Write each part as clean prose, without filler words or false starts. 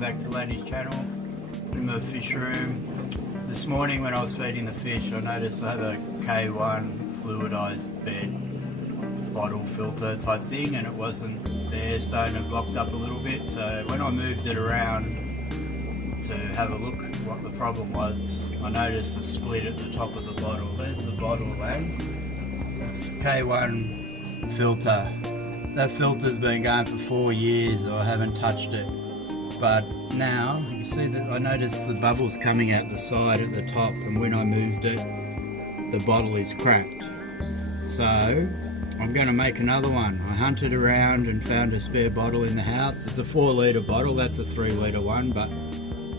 Back to Lanih's channel, in the fish room. This morning when I was feeding the fish, I noticed I have a K1 Fluidized bed bottle filter type thing, and it wasn't there, starting to blocked up a little bit. So when I moved it around to have a look what the problem was, I noticed a split at the top of the bottle. There's the bottle, Lan. It's K1 filter. That filter's been going for 4 years. I haven't touched it. But now, you see that I noticed the bubbles coming out the side at the top, and when I moved it, the bottle is cracked. So, I'm going to make another one. I hunted around and found a spare bottle in the house. It's a 4 litre bottle, that's a 3 litre one, but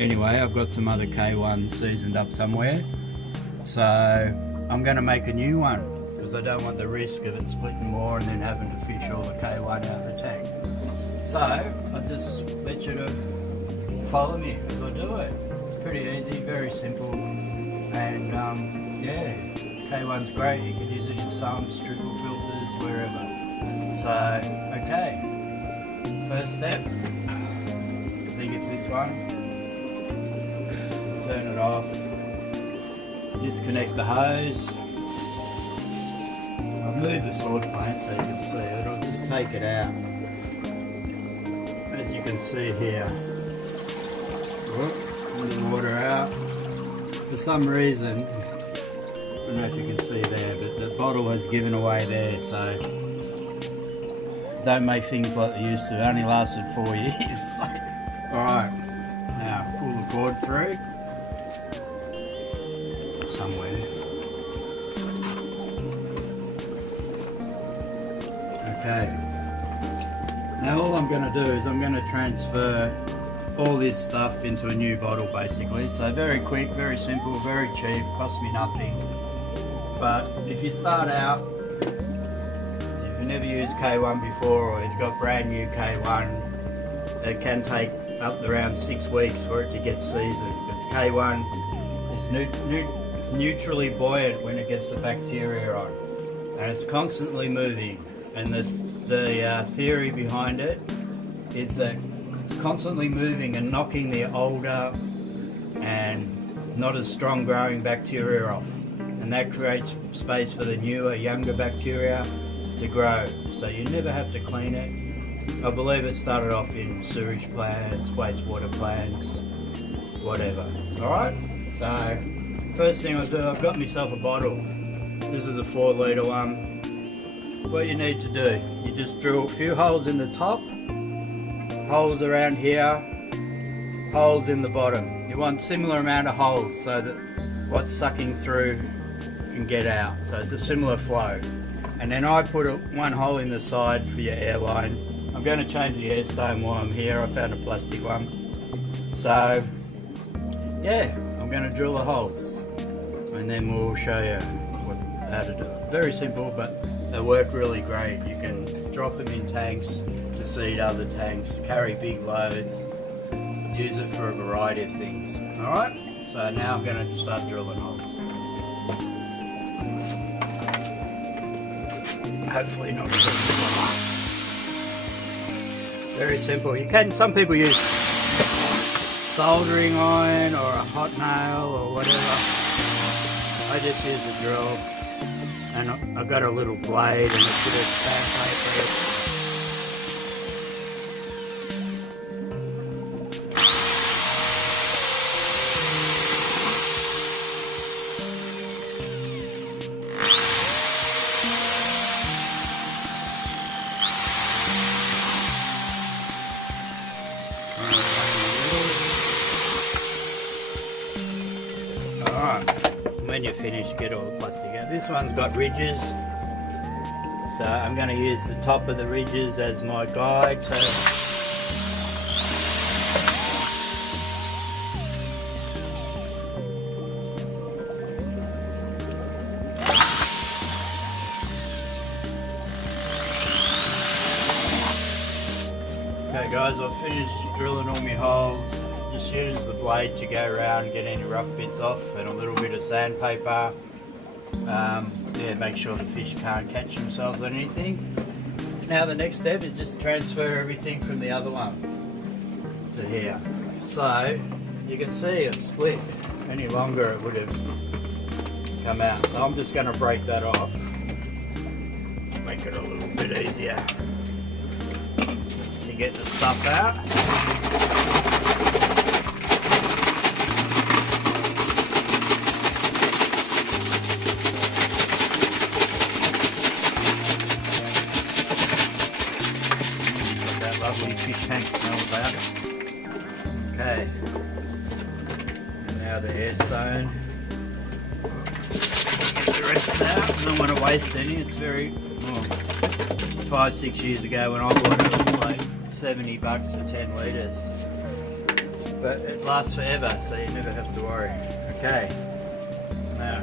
anyway, I've got some other K1 seasoned up somewhere. So, I'm going to make a new one, because I don't want the risk of it splitting more and then having to fish all the K1 out of the tank. So, I'll just let you to follow me as I do it. It's pretty easy, very simple, and yeah, K1's great. You can use it in sumps, triple filters, wherever. So, okay, first step, I think it's this one. Turn it off, disconnect the hose. I'll move the sword plate so you can see it. I'll just take it out. As you can see here, the water out. For some reason, I don't know if you can see there, but the bottle has given away there, so don't make things like they used to. It only lasted 4 years. Alright, now pull the cord through somewhere. Okay. Now all I'm going to do is I'm going to transfer all this stuff into a new bottle basically. So very quick, very simple, very cheap, cost me nothing. But if you start out, if you've never used K1 before, or you've got brand new K1, it can take up around 6 weeks for it to get seasoned, because K1 is neutrally buoyant when it gets the bacteria on, and it's constantly moving. And the theory behind it is that it's constantly moving and knocking the older and not as strong growing bacteria off, and that creates space for the newer, younger bacteria to grow. So you never have to clean it. I believe it started off in sewage plants, wastewater plants, whatever. Alright, so first thing I'll do, I've got myself a bottle. This is a 4 litre one. What you need to do, you just drill a few holes in the top, holes around here, holes in the bottom. You want similar amount of holes so that what's sucking through can get out, so it's a similar flow. And then I put one hole in the side for your airline. I'm going to change the air stone while I'm here. I found a plastic one. So yeah, I'm going to drill the holes and then we'll show you how to do it. Very simple, but they work really great. You can drop them in tanks to seed other tanks, carry big loads, use it for a variety of things. Alright, so now I'm going to start drilling holes. Hopefully not. Very simple. You can, some people use soldering iron or a hot nail or whatever. I just use a drill. And I've got a little blade and a bit of sandpaper. Alright, when you're finished, get all the plastic out. This one's got ridges, so I'm going to use the top of the ridges as my guide. So okay guys, I've finished drilling all my holes. Just use the blade to go around and get any rough bits off, and a little bit of sandpaper. Yeah, make sure the fish can't catch themselves on anything. Now the next step is just transfer everything from the other one to here. So you can see a split. Any longer it would have come out. So I'm just going to break that off. Make it a little bit easier to get the stuff out. Got that lovely fish tank smell about it. Okay. And now the air stone. Get the rest out. I don't want to waste any. It's very, 5-6 years ago when I bought it, it was like $70 for 10 litres. But it lasts forever, so you never have to worry. Okay. Now,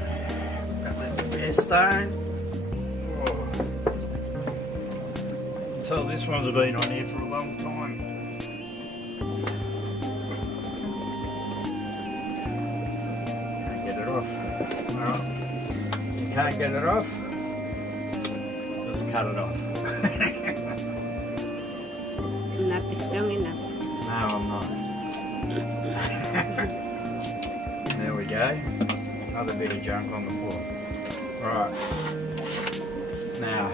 got that air stone. I can tell this one's been on here for a long time. Can't get it off. Alright. You can't get it off. Just cut it off. Not strong enough. No, I'm not. There we go. Another bit of junk on the floor. Right. Now,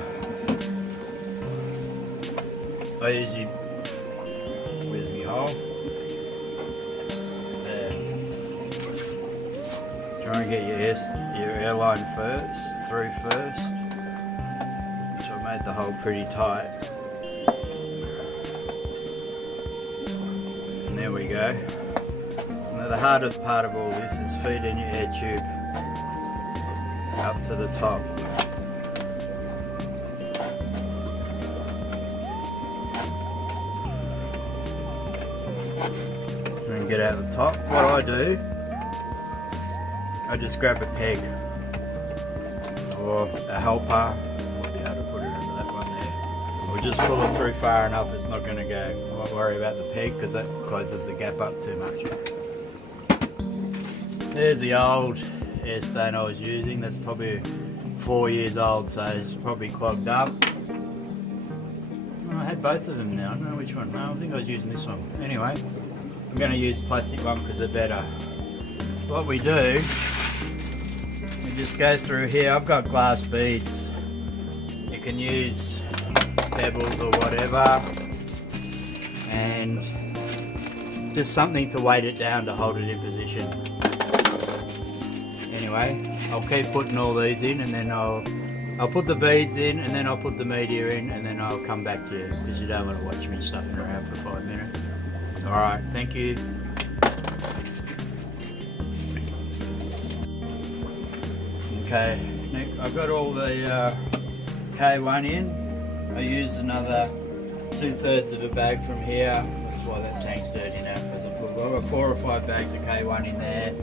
I usually with me hole. There. Try and get your airline through first. So I made the hole pretty tight. And there we go. Now the hardest part of all this is feeding your air tube up to the top. And get out the top. What I do, I just grab a peg or a helper. I'll be able to put it under that one there. Or just pull it through far enough, it's not going to go. I won't worry about the peg because that closes the gap up too much. There's the old air stone I was using. That's probably 4 years old, so it's probably clogged up. Oh, I had both of them now. I don't know which one. No, I think I was using this one. Anyway, I'm going to use the plastic one because they're better. What we do, we just go through here. I've got glass beads. You can use pebbles or whatever, and just something to weight it down to hold it in position. Anyway, I'll keep putting all these in, and then I'll put the beads in, and then I'll put the media in, and then I'll come back to you because you don't want to watch me stuffing around for 5 minutes. Alright, thank you. Okay, I've got all the K1 in. I used another 2/3 of a bag from here. That's why that tank's dirty now, because I've got 4 or 5 bags of K1 in there.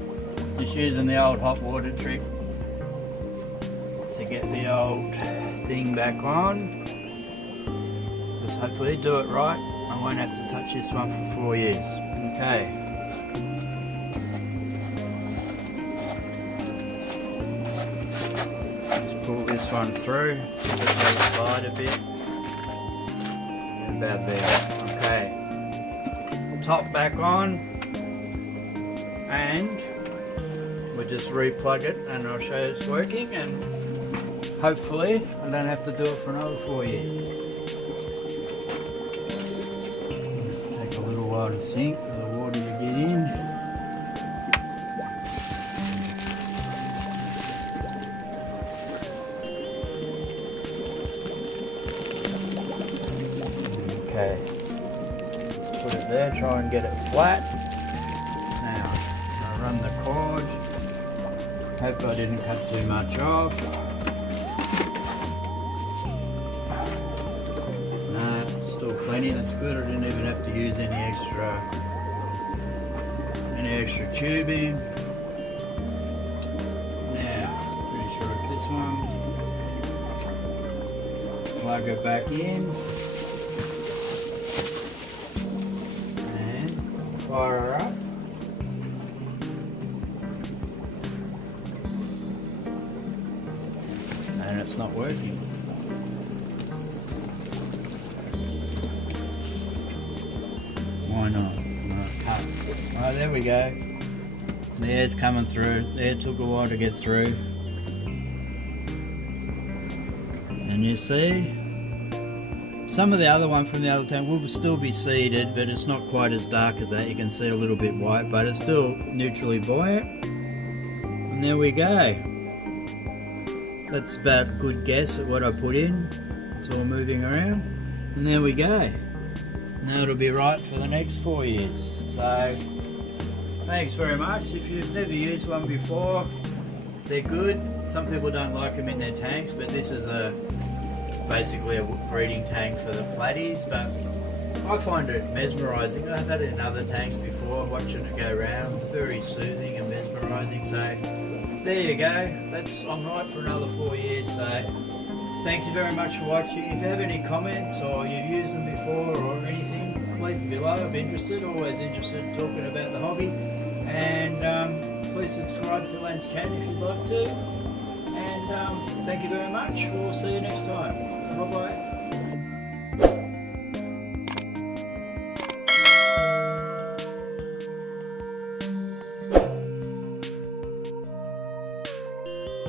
Just using the old hot water trick to get the old thing back on. Just hopefully do it right. I won't have to touch this one for 4 years. Okay. Just pull this one through, just to the side a bit. About there. Okay. Top back on, and we'll just re-plug it, and I'll show you it's working, and hopefully I don't have to do it for another 4 years. Take a little while to sink for the water to get in. Okay, just put it there, try and get it flat. Now, I'll run the cord. Hope I didn't cut too much off. No, still plenty, that's good. I didn't even have to use any extra tubing. Now, pretty sure it's this one. Plug it back in. Fire her up. And it's not working. Why not? No, it can't up. Oh, there we go. The air's coming through. The air took a while to get through. And you see, some of the other one from the other tank will still be seeded, but it's not quite as dark as that. You can see a little bit white, but it's still neutrally buoyant. And there we go. That's about a good guess at what I put in. It's all moving around. And there we go. Now it'll be right for the next 4 years. So, thanks very much. If you've never used one before, they're good. Some people don't like them in their tanks, but this is basically a breeding tank for the platies, but I find it mesmerising. I've had it in other tanks before, watching it go round. It's very soothing and mesmerising. So there you go. I'm right for another 4 years. So thank you very much for watching. If you have any comments or you've used them before or anything, leave them below. I'm interested, always interested in talking about the hobby. And please subscribe to Lan's channel if you'd like to. And thank you very much. We'll see you next time. Bye bye.